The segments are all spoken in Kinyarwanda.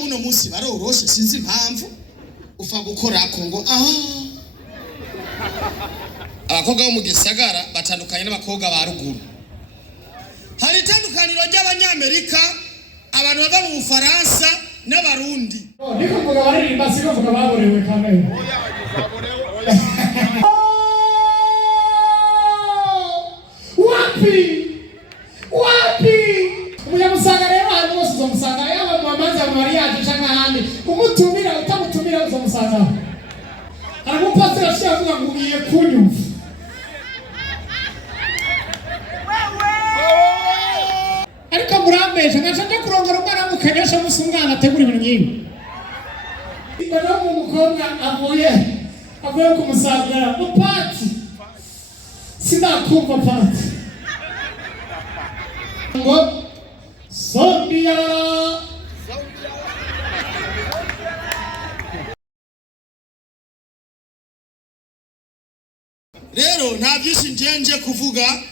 buno munsi baroroshe sinzi impamvu ufa gukora ko ngo abakobwa bo mu gisagara batandukanye n'abakobwa ba ruguru. Hari itandukaniro ry'abanyamerika, abantu bava mu Bufaransa n'abarundi. Niko kuvuga baririmba siko kuvuga baborewe kamera. Wapi umunyamusanga rero hano bose uzomusanga yaba mu mamanza mu mariage canke ahandi umutumira utamutumira uzomusanga aramupasira ashaka kuvuga ngo ugiye kunyumva ariko murambesha ngaca kurongora umwana mukanyesha musi umwana ategura ibintu nk'ibi bano mu mukobwa avuye kumusazira mu pati sinakumva pati ngo Sonia rero nta byinshi njenje kuvuga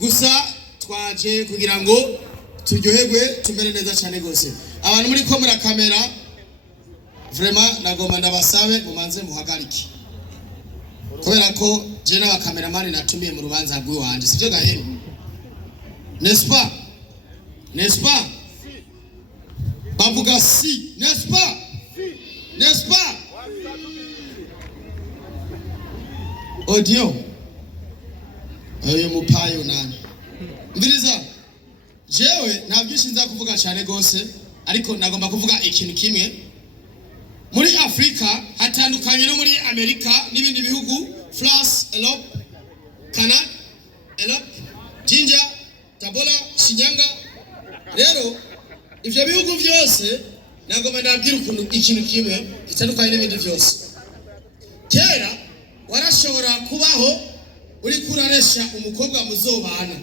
gusa twaje kugira ngo turyoherwe tumere neza cyane gose. Abantu muri ko muri kamera vraiment nagomba ndabasabe mumanze muhagarike kubera ko je n'aba cameraman natumiye mu rubanza rw'iwanje sivyo gahero n'est-ce pas? N'est-ce pas? Bavuga si, n'est-ce pas? N'est-ce pas? Audio. Ayo mupayo nani. Mviriza. Jewe nta byinshi nza kuvuga cyane gose ariko nagomba kuvuga ikintu kimwe. Muri Afrika hatandukanye no muri Amerika n'ibindi bihugu, France, Europe, Canada, Europe, Jinja, Tabora, Shinyanga. Rero ivyo bihugu byose nagomba ndabwira ukuntu ikintu kimwe gitandukanye n'ibindi byose. Kera warashobora kubaho uri kuraresha umukobwa muzobana.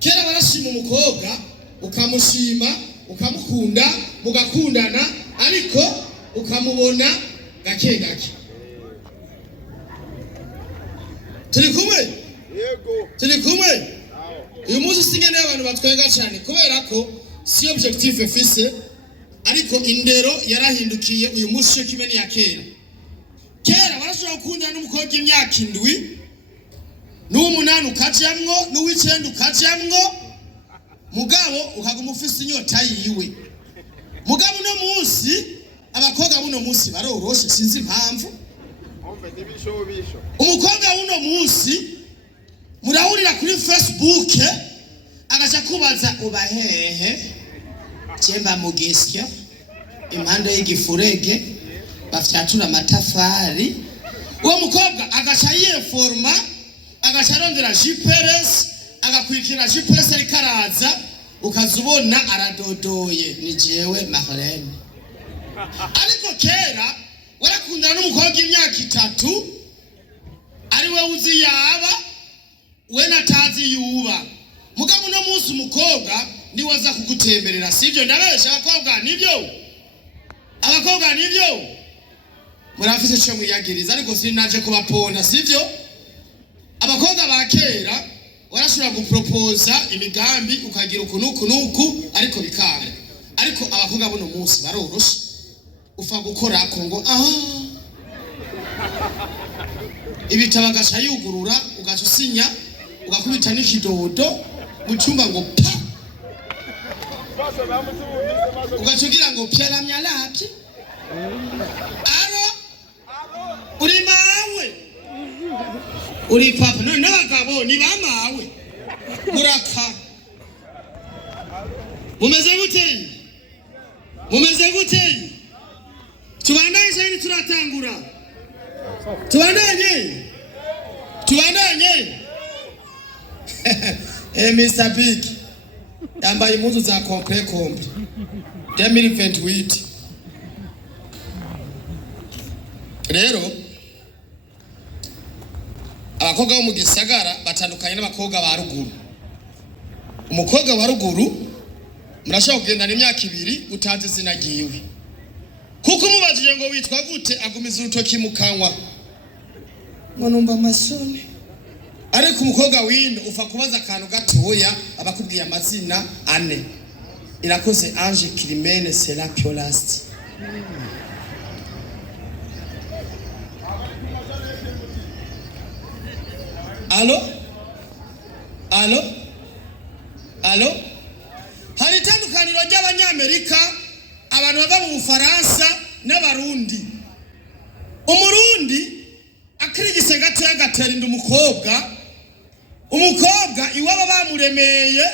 Kera warashima umukobwa ukamushima ukamukunda mugakundana ariko ukamubona gake gake. Turi kumwe? Yego. Turi kumwe? Uyu munsi singene abantu batwenga cyane kubera ko si objectif efise ariko indero yarahindukiye uyu munsi kimwe ya kera. Kera barashobora gukundana n'umukobwa imyaka 7 n'umunani ukajamwo n'uw'icenda ukajamwo mugabo ukaguma ufise inyota yiwe. Mugabo no munsi abakobwa buno munsi baroroshe sinzi impamvu. Umukobwa buno munsi murahurira kuri Facebook agacha kubaza ubahehe chemba mugesya impande y'igifurege bafyatura amatafari. Uwo mukobwa agacha yiforma agacha rondera GPS agakwikira GPS rikaraza ukazubona aradodoye ni jewe Marlene. Ariko kera warakundana n'umukobwa imyaka 3 ari we uzi yaba we natazi yuba. Mugabo no munsi umukobwa ni waza kugutemberera sivyo ndabesha abakobwa nivyo. Abakobwa nivyo. Murafise cyo mwiyagiriza ariko sinaje kubaponda sivyo. Abakobwa ba kera warashobora guproposa imigambi ukagira ukunuku ariko bikanga. Ariko abakobwa buno munsi baroroshe ufa gukora ko ngo ibitaba gacha yugurura ugacusinya ugakubita n'ikidodo mu cyumba ngo pa ugacugira ngo pyala myalapye aro uri mawe uri papa no n'abagabo ni bamawe muraka mumeze gute tubandanye cyane turatangura tubandanye Mr. Big yambaye impuzu za complet 2028. Rero abakobwa bo mu gisagara batandukanye n'abakobwa ba ruguru. Umukobwa wa ruguru murashaka kugendana imyaka 2 utazi izina giwe kuko umubajije ngo witwa gute agumiza urutoki mu kanwa ngo numva amasoni. Ariko umukobwa wino ufa kubaza akantu gatoya abakubwiye amazina 4 irakoze Ange Kilimene Sela Piolasti. Allo? Allo? Allo? Hari itandukaniro ry'abanyamerika abantu bava mu Bufaransa n'abarundi. Umurundi akirigise gato yagaterinda umukobwa iwaba bamuremeye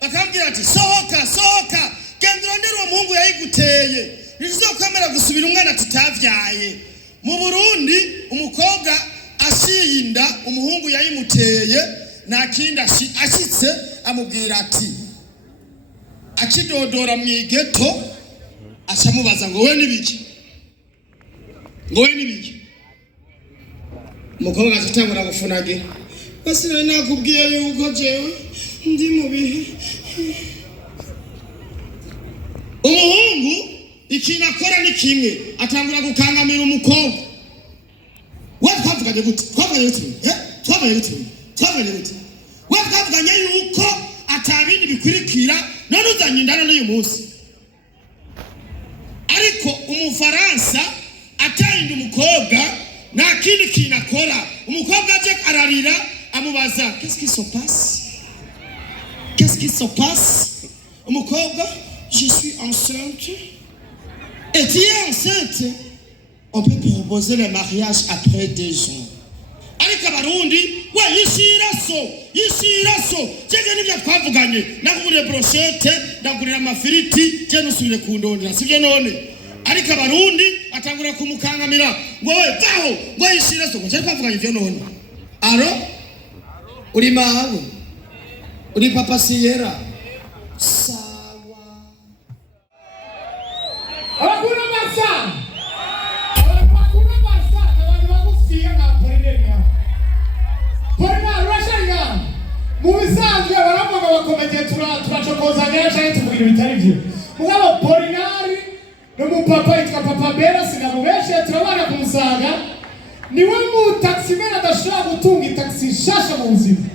bakambwira ati sohoka genda urondere uwo muhungu yayiguteye ntizizokwemera gusubira umwana tutavyaye. Mu Burundi umukobwa ashiyinda umuhungu yayimuteye nta kindi ashitse amubwira ati akidodora mwigeto acamubaza ngo we nibiki umukobwa atangura gufunage basi nakubwiye yuko jewe ndi mu bihe. Umuhungu ikintu akora ni kimwe atangura gukangamira umukobwa. Twavuganye gute twavuganye yuko atabindi bikurikira none uzanye indano n'uyu munsi. Ariko Umufaransa atayinda umukobwa nta kindi kintu akora. Umukobwa aje ararira amubaza qu'est-ce qui se passe umukobwa je suis enceinte. Et tu es enceinte, on peut proposer le mariage après 2 ans. Ariko abarundi we yishiraso jege nibyo twavuganye nakuguriye brochette ndagurira amafiriti je nusubire kundondera sivyo none. Ariko abarundi atangura kumukangamira ngo we vaho ngo yishiraso ngo je twavuganye ivyo none. Aro uri mawe uri papa Sierra sawa abakuru basa abantu bagufiye nka Porina urashanga mu bisanzwe baravuga bakomeje turacokozanya cyane tuvugira bitari byo mugabo Porinari no mu papa yitwa Papa Bera sinamubeshe turabana kumusaga niwe mu taximena adashobora gutunga taxi shasha mu buzima.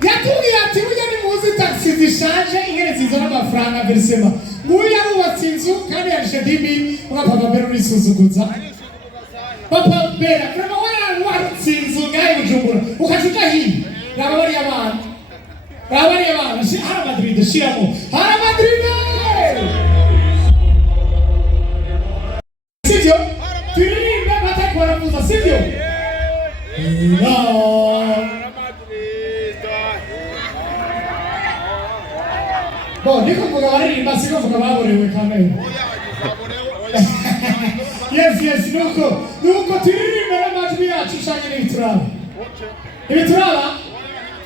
Yatubwiye ati burya ni muzi taxi zishaje ingene zizana amafaranga versema nguyu yarubatse inzu kandi yarishe dibi muga Papa Bera urisuzuguza. Papa Bera kama warubatse inzu ngahe Bujumbura ukajuka hii rabari y'abantu hara Madrid shiramo hara Madrid sivyo turirimbe batako baravuza sivyo bo niko kuvuga baririmba siko kuvuga baborewe kamera. Yes nuko turirimbe n'amajwi yacu ushanye n'ibituraba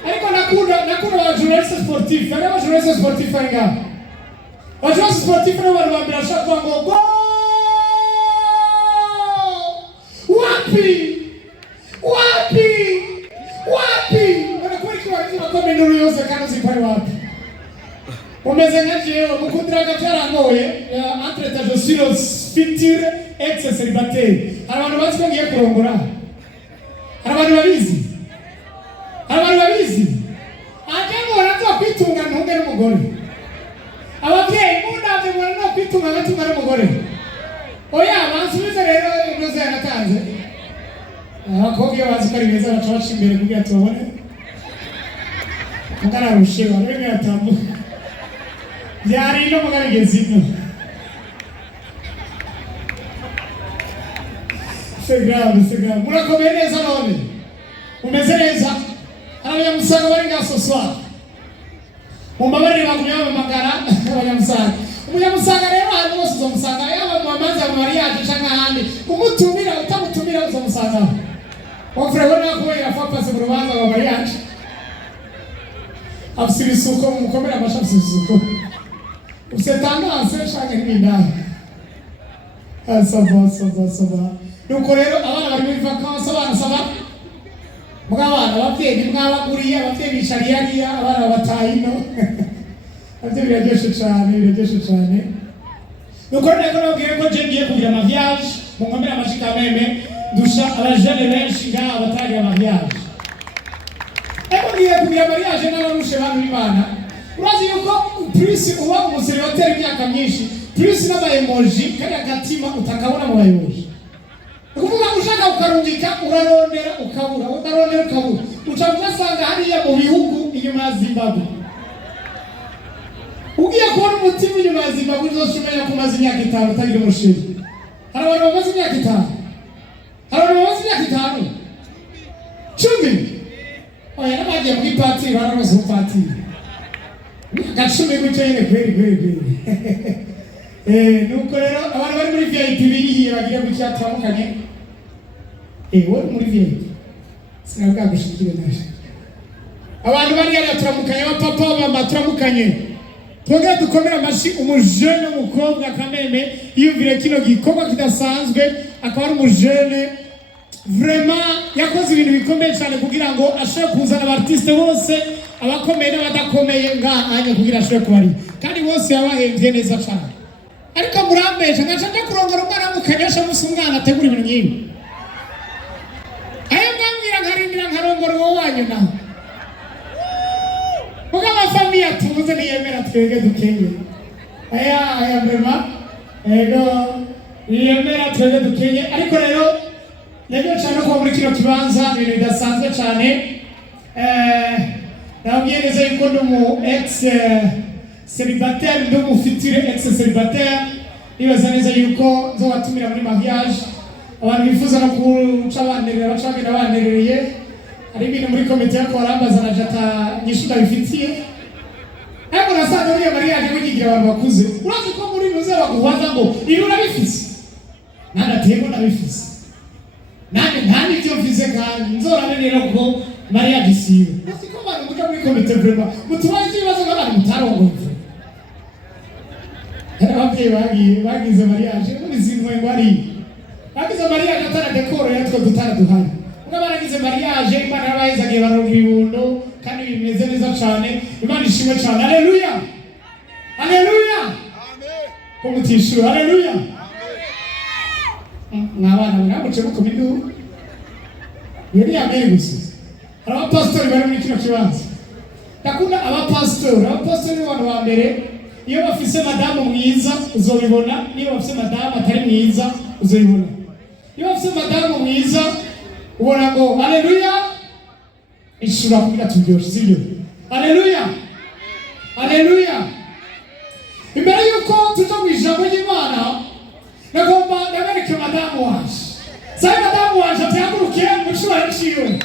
ariko nakunda abajournaliste sportif abajournaliste sportif ainga abajournaliste sportif no bari bambira shaka ngo wapi wanakuwa kiwa kama nuru yose kana zipari wapi umeze nkaje mukundira gacyarangoye entre je suis le futur ex célibataire abantu baziko ngiye kurongora abantu babizi ajango wanazo kwitunga ntunge n'umugore ababyeyi mundavye mwana no kwitunga gatunga n'umugore oya bansubize rero inoze yanatanze abakobwa bazikari beza bacabaca imbere kugira tubone mugara rushewa rero yatambuka byari no mugara gezino c'est grave murakomeye neza none umeze neza abanyamusaga bari ngaso soir mumabare bakunyama magara abanyamusaga umunyamusaga rero hari bose uzomusanga yaba mu mamanza mu mariage cyangwa ahandi umutumira utamutumira uzomusanga ofre wona ko yafapase mu rubanza rwa mariage afsirisuko mukomera amashafsirisuko usetanga shaka n'indani asaba nuko rero abana bari muri vacances abana saba mugabana ababyeyi mwabaguriye ababyeyi bishariya abana batayino ababyeyi biraryoshe cyane nuko rero nabwiye ko je ngiye kugira mariage mu nkomera amashika meme dusha abajene benshi nga abatari mariage ego ngiye kugira mariage n'abarushe bantu b'Imana urazi yuko plus uba umuseribateri imyaka myinshi plus n'ama emoji kandi agatima utakabona mu bayobozi. Ukuvuga ushaka ukarungika urarondera ukabura uca ugasanga hariya mu bihugu inyuma ya Zimbabwe. Ugiye kubona umutima inyuma ya Zimbabwe uzosumenya ko umaze imyaka 5 utagira umusheri. Hari abantu bamaze imyaka 5. Hari abantu bamaze imyaka 5. 10. Oya n'abagiye muri party baramaze party. Gacumi gutyo nyine kweri. Nuko rero abantu bari muri VIP birihiye bagiye gutya twamukanye. Wowe muri VIP. Sinabwa gushikira naje. Abantu bari yari turamukanye papa mama turamukanye. Twongera dukomera amashi umujene umukobwa Kameme yumvire kino gikorwa kidasanzwe akaba ari umujene vraiment yakoze ibintu bikomeye cyane kugira ngo ashobore kuzana abartiste bose abakomeye n'abadakomeye ngahanye kugira ashobore kubari kandi bose yabahembye neza cyane ariko murambeje ngaca kurongora umwana w'umukanyasha musi umwana ategura ibintu nyibi ayo ngambira nkarindira nkarongora uwo wanyu na muga amafamiye atubuze niyemera twege dukenge aya vraiment ego niyemera twege dukenge ariko rero Nabyo cyane ko muri kino kibanza ibintu bidasanzwe cyane nabwiye neza yuko n'umu ex célibataire n'umu futur ex célibataire nibaza neza yuko nzobatumira muri mariage abantu bifuza no kuca abanderera bacagenda abanderereye hari ibintu muri komite yo korambaza na jata nyishuka bifitiye ariko nasanze muri mariage mugigira abantu bakuze urazi ko muri muze baguhaza ngo ibi urabifise nadatego nabifise nani byo mvize kandi nzorane rero ko Maria gisibe nasiko abantu muka muri komite vraiment mutubaze ibibazo nk'abantu mutarongoye ababyeyi bagize mariage muri zimwe ngwari bagize mariage atara dekoro yatwo dutara duhana ngo baragize mariage Imana yabayezagiye baronka ibibondo kandi bimeze neza cyane Imana ishimwe cyane haleluya amen kumutishu haleluya n'abana mwamuce mukomidu yari yamere gusa hari abapastori bari muri kino kibanza ndakunda abapastori ni abantu ba mbere iyo bafise madamu mwiza uzobibona niyo bafise madamu atari mwiza uzobibona iyo bafise madamu mwiza ubona ngo haleluya ishura kugira tubyoshe sibyo haleluya imbere yuko tuja mu ijambo ry'Imana nagomba ndabereke madamu wanje sai madamu wanje atyagurukiye mu cyubahiro ciwe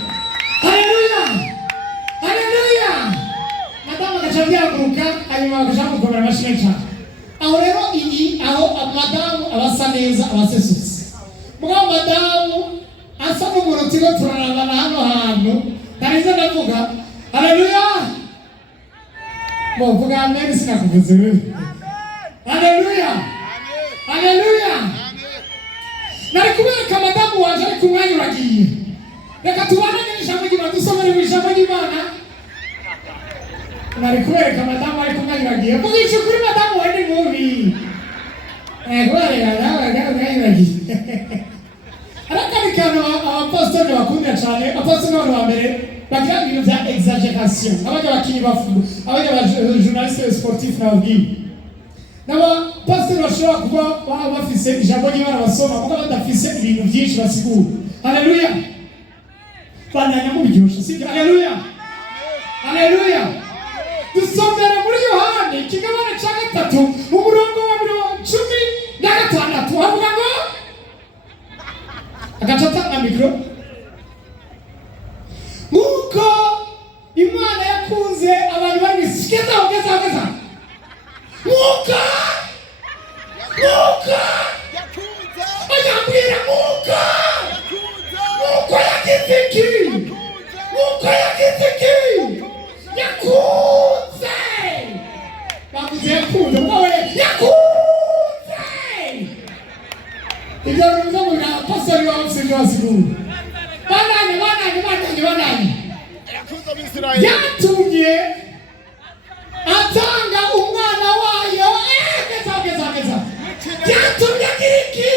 haleluya madamu agacabyaguruka hanyuma agacamukomera amashimwe cyane aho rero aho madamu abasa neza abasesutse mugabo madamu asa n'umuntu tigo turarabana hano hantu ndarize ndavuga haleluya vuga amen sinakuvuze wewe haleluya nari kubereka madamu wanje ari kumwanya uragiye reka tubane n'ijambo ry'Imana dusomere mu ijambo ry'Imana nari kubereka madamu ari kumwanya uragiye kugisha kuri madamu wende mubi kubereka nawe uragiye arakari kano abapastori bakunda cyane abapastori b'abantu ba mbere bagira ibintu bya exagération abajya bakinyi bafudu abajya journaliste sportif n'ababwiye n'abapastori bashobora kuba baba bafise ijambo ry'Imana basoma kuko badafise ibintu byinshi basigura haleluya bananya mu byoshe sibyo haleluya dusomera muri Yohani ikigabane cya 3 umurongo wa 16 havuga ngo agacata na mikro muko Imana yakunze abantu bari sikeza ogeza muka yakunze ayambira muka yakiziki yakunze yakunze mwawe yakunze ibyo bivuga ngo pastor wose wasigura banani yakunze abisirayeli yatumye atanga umwana wayo geza yatumye kiriki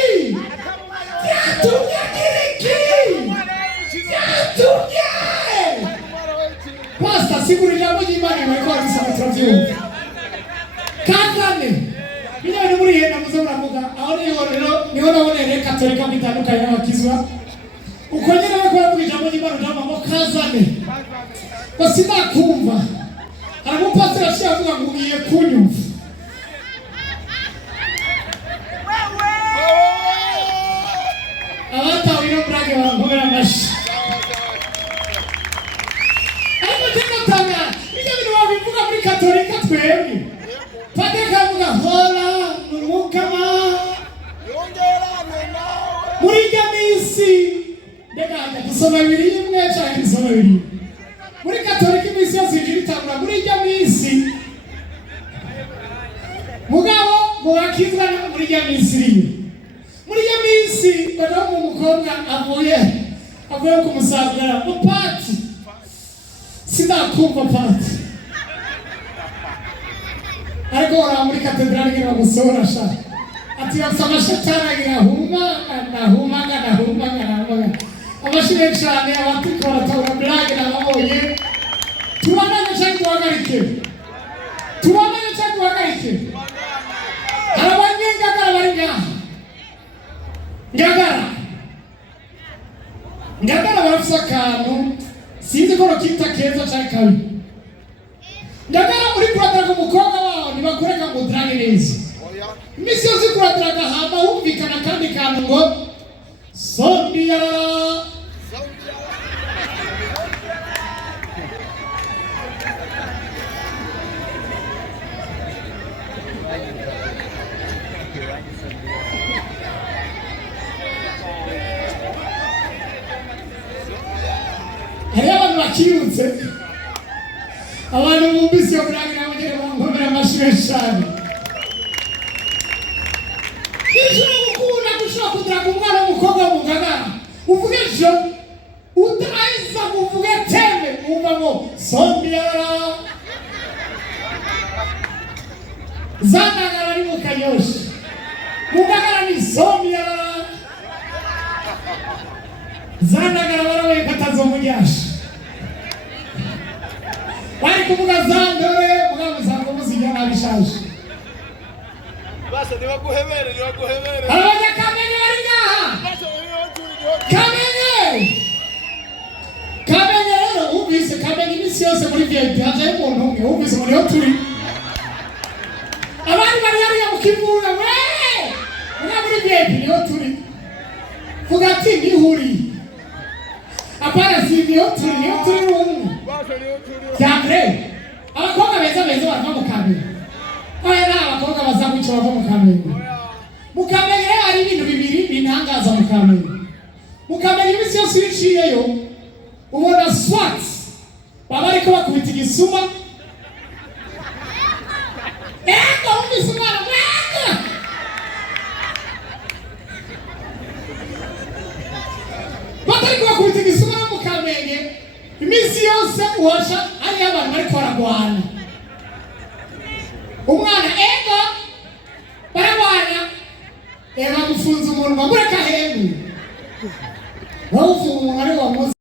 pastor sigura ijambo y'Imana bariko barasaba turavyumva kazane bino ni muri yenda muzo muravuga aho niho naboneye katolika bitandukanye n'abakizwa uko nyine bariko baravuga ijambo ry'Imana ujambo kazane sinakumva aramupasira ashiye avuga ngo ugiye kunyumva abatawe no burage barankomera amashi ariko tena tanga ibyo bintu babivuga muri katolika twebwe padiri kavuga hora mukama muri irya minsi mbega dusoma bibiri imwe cyangwa dusoma bibiri muri katolika iminsi yose igira itangura muri irya minsi mugabo mubakizwa muri irya minsi iriyo muri irya minsi badaho mu mukobwa avuye kumusazira mu pati sinakumva pati ariko ora muri katedrali ngira bagusohora sha ati bafite amashetani agira nahumanga amashire cyane abatikora tabura blage nababonye tubandanye cyane duhagarike abanyengagara bari ngagara barafise akantu sinzi ko kita keza cyane kabi ngagara uri kurataka umukobwa wawe ntibakureka ngo udrage neza imisi yose kurataka hama humvikana kandi kantu ngo Sonia hariho abantu bakirutse abantu bumvise iyo buranga nabo nyine bangomera amashuri cyane ushobora kudraga umwana w'umukobwa mu ngagara uvuge jo utahise uvuge teme wumva ngo Sonia zangagara ari mu Kanyosha mu ngagara ni Sonia zandagara barabaye katazomujyasha bari kuvuga zandore mugabo zango muzijya nabishaje basa nibaguhebere abanya Kamenye bari ngaha Kamenye rero ubise Kamenye imisi yose muri VIP haje umuntu umwe ubise muri ho turi abandi bari hariya mu Kivuga we muri VIP niho turi vuga ati ndihuri apana niyo turi rumwe cyane abakobwa beza barava mu Kamenge aya ni abakobwa baza guca bava mu Kamenge rero hari ibintu bibiri bintangaza mu Kamenge imisi yose uciyeyo ubona swat baba ariko bakubita igisuma umvise umwana batariko bakubita igisuma no mu Kamenge imisi yose uhasha hariyo abantu bariko baragwana umwana baragwana bamufunze umunwa mureka hemwe bawufunga